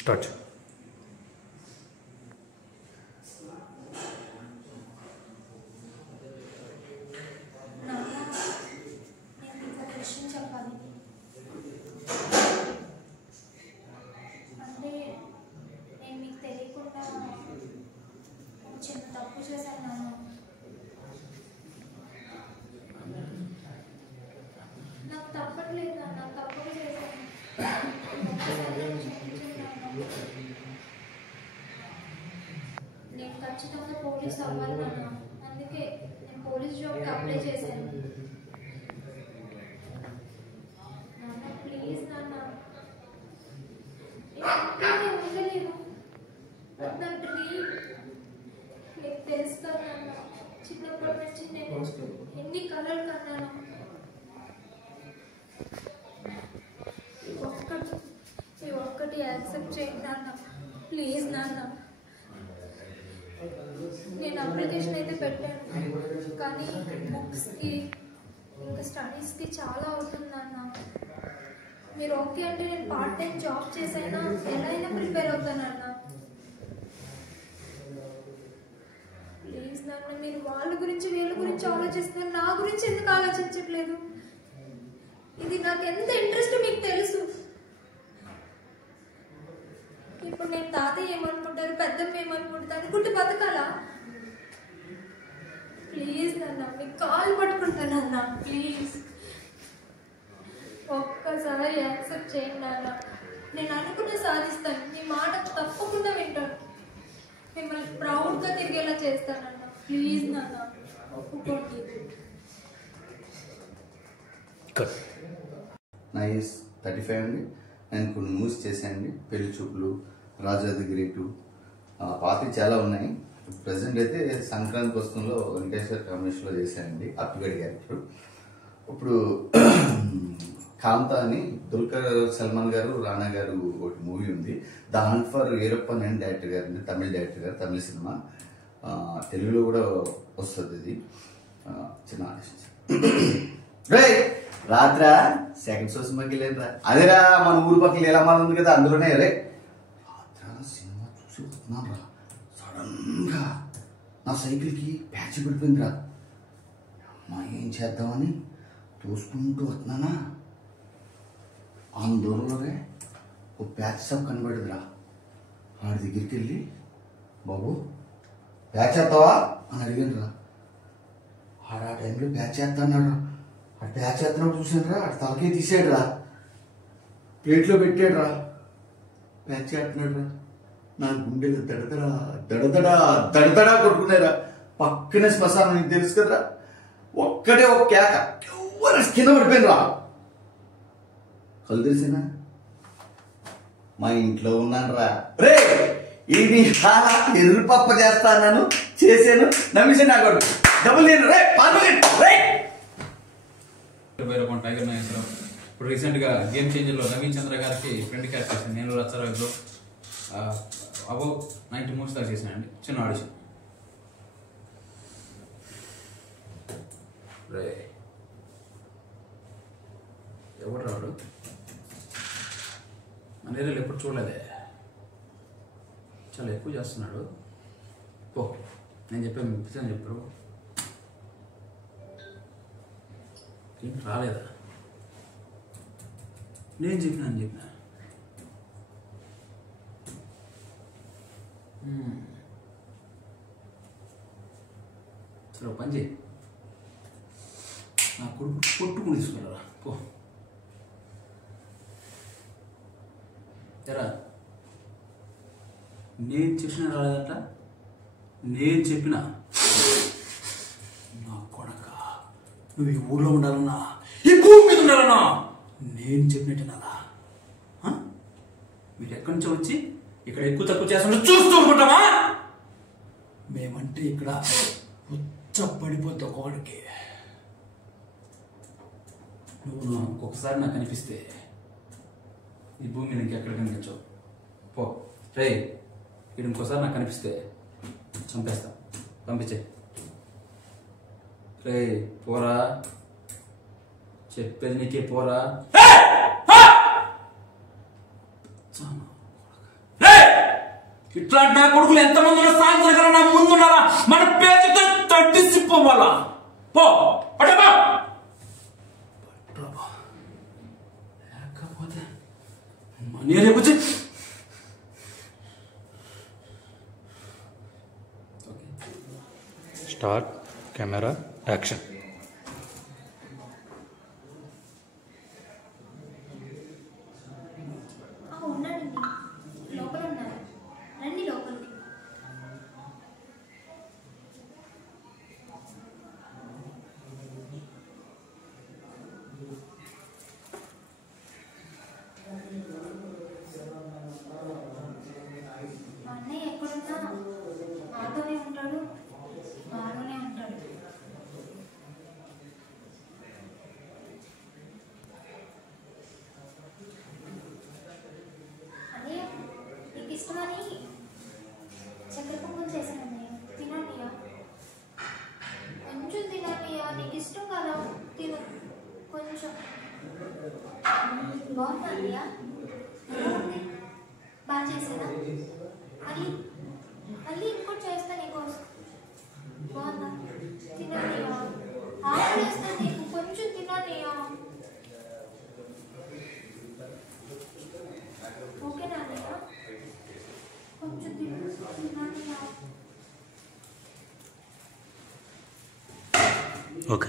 Start. అంటే నేను మీకు తెలియకుండా ఒక చిన్న తప్పు చేశాను నాన్న. నాకు తప్పట్లేదు నాన్న, తప్పుగా చేశాను. నేను ఖచ్చితంగా పోలీస్ అవ్వాలి నాన్న, అందుకే నేను పోలీస్ జాబ్కి అప్లై చేశాను. నాన్న ప్లీజ్ నాన్న, ఉండలేను వద్దంటే. నీకు తెలుసు కదా నాన్న, చిన్నప్పటి నుంచి నేను ఎన్ని కలలు కన్నాను. ఒక్కటి యాక్సెప్ట్ చేయండి నాన్న, ప్లీజ్ నాన్న. నేను అప్లికేషన్ అయితే పెట్టాను, కానీ బుక్స్కి ఇంకా స్టడీస్కి చాలా అవుతుంది నాన్న. మీరు ఓకే అంటే నేను పార్ట్ టైం జాబ్ చేసైనా ఎలా అయినా ప్రిపేర్ అవుతానన్న. ప్లీజ్ నాన్న, మీరు వాళ్ళ గురించి వీళ్ళ గురించి ఆలోచిస్తున్నారు, నా గురించి ఎందుకు ఆలోచించట్లేదు? ఇది నాకు ఎంత ఇంట్రెస్ట్ మీకు తెలుసు. ఇప్పుడు నేను తాతయ్య ఏమనుకుంటారు, పెద్దమ్మ ఏమనుకుంటారు అనుకుంటే బతకాలా? ప్లీజ్ నాన్న, మీకు కాల్ పట్టుకుంటానన్నా, ప్లీజ్ ఒక్కసారి యాక్సెప్ట్ చేయండి నాన్న. నేను అనుకున్న సాధిస్తాను, మీ మాట తప్పకుండా వింటాను, మిమ్మల్ని ప్రౌడ్గా తిరిగేలా చేస్తానన్న. ప్లీజ్ నాన్న ఒప్పుకోండి. నా ఏజ్ 35 అండి. నేను కొన్ని మూవీస్ చేశానండి. పెళ్లి చూపులు, రాజా ది గ్రేటు, పార్టీ చాలా ఉన్నాయి. ప్రజెంట్ అయితే సంక్రాంతి వస్తుంలో వెంకటేశ్వర కాంబినేషన్లో చేశానండి అప్పిగడి క్యారెక్టర్. ఇప్పుడు కాంతా అని దుల్కర్ సల్మాన్ గారు, రానా గారు ఒకటి మూవీ ఉంది, the hunt for Veerappan and director గారు, తమిళ డైరెక్టర్ గారు, తమిళ సినిమా. తెలుగులో కూడా వస్తుంది. ఇది చిన్న ఆడిషన్. రాత్రా సెకండ్ షో సినిమాకి వెళ్ళాను రా. అదేరా మన ఊరు పక్కన లీలామాల ఉంది కదా, అందులోనే. రే రాత్రా సినిమా చూసి వస్తున్నాను రా, సడన్ గా నా సైకిల్కి ప్యాచ్ పడిపోయిందిరా. అమ్మా ఏం చేద్దామని తోసుకుంటూ వస్తున్నానా, దూరంలోనే ఓ ప్యాచ్ షాప్ కనబడదురా. వాడి దగ్గరికి వెళ్ళి బాబు ప్యాచ్ చేస్తావా అని అడిగాను రా. ఆడ ఆ టైంలో ప్యాచ్ చేస్తా అన్నాడు. ఆ ప్యాచ్ చేస్తున్నప్పుడు చూసాను రా, ఆడు తలకే తీసాడు రా, ప్లేట్లో పెట్టాడు రా, ప్యాచ్ చేస్తున్నాడు రా. నా గుండెలు దడదడా దడదడా దడదడా కొట్టుకున్నారా. పక్కనే శ్మశానం, నీకు తెలుసు కదరా. ఒక్కటే ఒక కేక ఎవరు కింద పడిపోయింది రా. కళ్ళు తెలిసినా మా ఇంట్లో ఉన్నాను రా. రే ఇది ఎర్రపప్ప చేస్తాను చేశాను, నమ్మేసాను. నాకు డబ్బులు నేను రే టైగర్ నాగేశ్వరరావు. ఇప్పుడు రీసెంట్గా గేమ్ చేంజర్లో నవీన్ చంద్ర గారికి ఫ్రెండ్ క్యారెక్టర్ చేశాను. నేను రచ్చరాజులో అబౌవ్ 90 మూవీస్ దాకా చేశానండి. చిన్న ఆడిషన్. రే ఎవరు రాడు, మన ఏరియాలో ఎప్పుడు చూడలేదే, చాలా ఎక్కువ చేస్తున్నాడు. పో నేను చెప్పాను, పిలిచాను చెప్పారు. ఏంటి రాలేదా? నేను చెప్పిన సరే పని చేయి, నా కొడుకు కొట్టుకుని తీసుకున్నారా. పో ఎరా, నేను చెప్పిన రాలేదట, నేను చెప్పిన నా కొడక నువ్వు ఈ ఊర్లో ఉండాలన్నా, ఈ భూమి మీద ఉండాలన్నా నేను చెప్పినట్టు నాలా. మీరు ఎక్కడి నుంచో వచ్చి ఇక్కడ ఎక్కువ తక్కువ చేస్తుంటే చూస్తూ ఉంటామా? మేమంటే ఇక్కడ పడిపోద్ది ఒక్కొక్కడికి. నువ్వు ఒక్కొక్కసారి నాకు కనిపిస్తే ఈ భూమి మీద ఇంకెక్కడ కనిపించవు. పో రే, ఇది ఇంకోసారి నాకు కనిపిస్తే చంపేస్తా, పంపించే. రే పోరా, చెప్పేది నీకే పోరా. ఇట్లాంటి నా కొడుకులు ఎంతమంది ఉన్నా సాయంత్రం కన్నా నా ముందున్నారా మన పేరుతో తడ్డిసిపోవాలా పో పట్టబా లేకపోతే మనీ రేపు స్టార్ట్ కెమెరా యాక్షన్. ఉన్నాడండి, లోపల ఉన్నారు. రండి లోపలికి. మా అన్నయ్య ఎక్కడున్నా మాతోనే ఉంటాడు, మాలోనే ఉంటాడు. అన్నయ్య నీకు ఇష్టమని చక్కెర పొంగల్ చేశాను అన్నయ్య, తినన్నయ్య. కొంచెం తినన్నయ్య, నీకు ఇష్టం కదా, తిను కొంచెం. బాగుందా అన్నయ్య? ఎలా ఉంది? బాగా చేశానా? మళ్ళీ మళ్ళీ ఇంకోటి చేస్తా నీకోసం. బాగుందా? తినన్నయ్య, ఆకలి వేస్తా నీకు, కొంచెం తినన్నయ్య. ఓకేనా అన్నయ్య? కొంచెం తినన్నయ్య. ఓకే.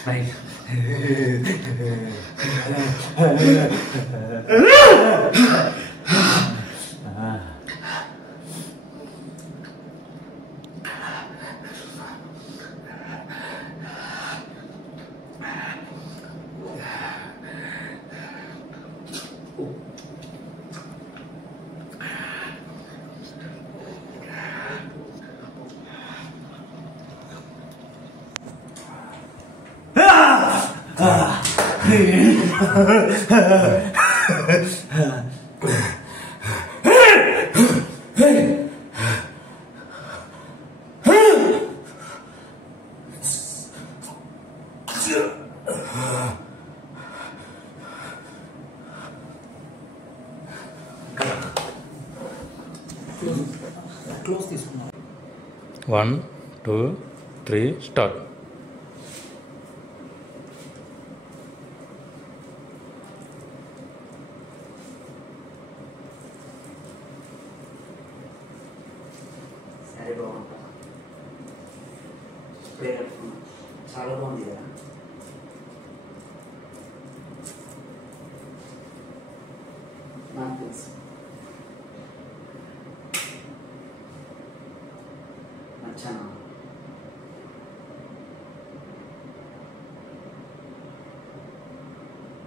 స్మైల్. క్లోజ్ తీసుకున్నాం. 1 2 3 స్టార్ట్. సరే బాగుంటా, ఇప్పుడే కట్టుకున్నా, చాలా బాగుంది కదా. నాకు తెలుసు నచ్చానా?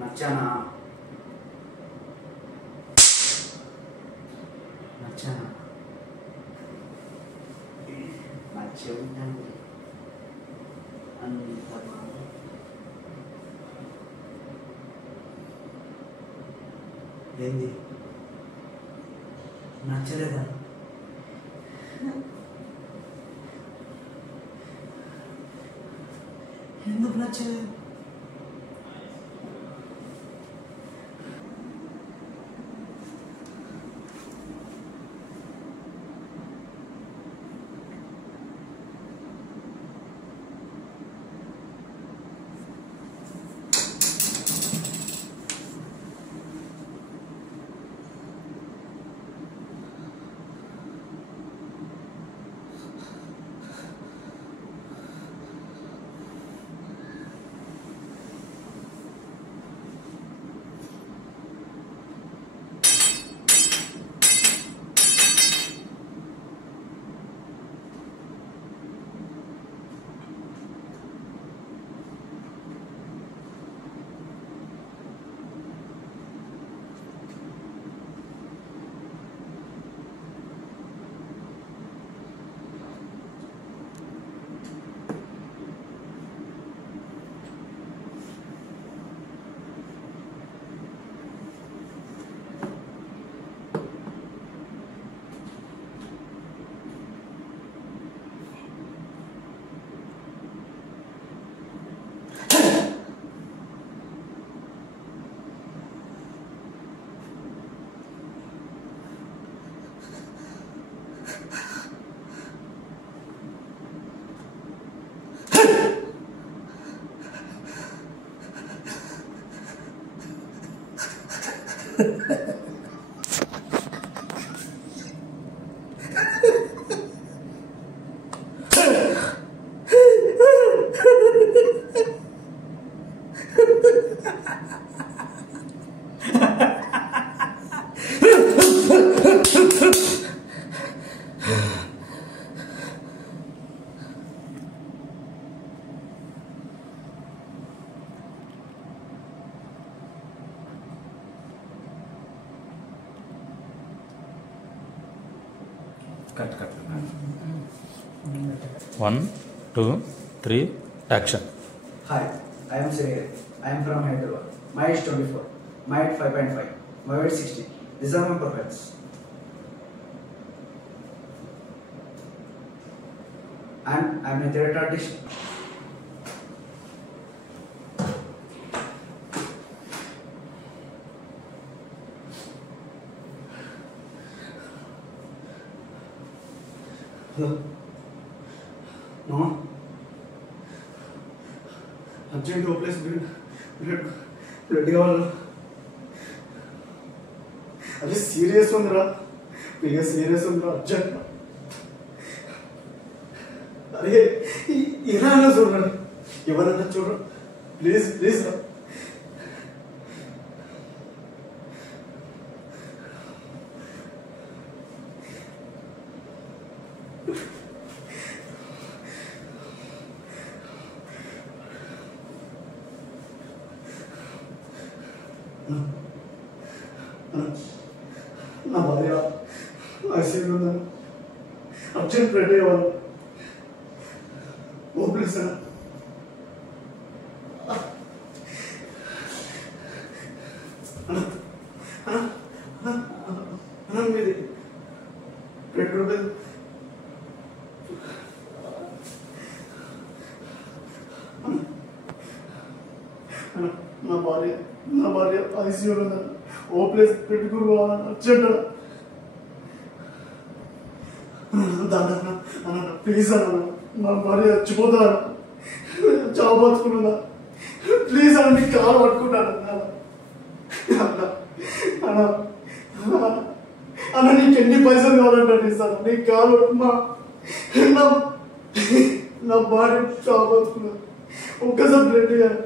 నచ్చానా? నచ్చానా? నచ్చే ఉంటాను అంత బాగా. ఏంది నచ్చలేదా? ఎందుకు నచ్చలేదు? Cut cut 1, 2, 3 action. Hi, I am Siraj. I am from Hyderabad. My age 24. My height 5.5. My weight 60. These are my profiles. And I am a theatre artist. Hello. Mama. Urgent hopeless blood కావాలి. అదే serious ఉందిరా, ఇక serious ఉందిరా urgent. అరే ఇలా అన్నా చూడండి, ఎవరన్నా చూడండి ప్లీజ్ ప్లీజ్ రా. నా భార్య ఐసీయూలో ఉందని అర్జెంట్ బ్లడ్ ఇవ్వాలి. ఓ ప్లీజ్ అన్న. అన్న మీది బ్లడ్ రూపాయలు నా భార్య ఐసీయూలో ఉందని ఓ ప్లేస్ పెట్టుకుని అర్జెంట్ అన్న ప్లీజ్ అన్న. నా భార్య చచ్చిపోతా చావు బతుకున్నా ప్లీజ్ అన్న, నీకు కాలు పట్టుకుంటాను అన్న. అన్న నీకు ఎన్ని పైసలు కావాలంటే ఇస్తాను, నీకు కాలు నా భార్య చావు బతుకున్నా ఒక్కసారి బ్లడ్ ఇవ్వాలి.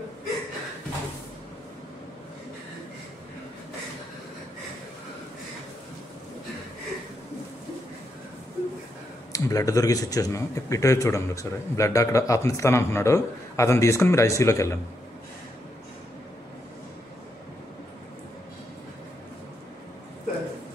బ్లడ్ దొరికే సిచ్యువేషన్ ఇటువైపు చూడండి ఒకసారి. బ్లడ్ అక్కడ అతను ఇస్తాను అంటున్నాడు, అతను తీసుకుని మీరు ఐసీయూలోకి వెళ్ళండి. Thank you.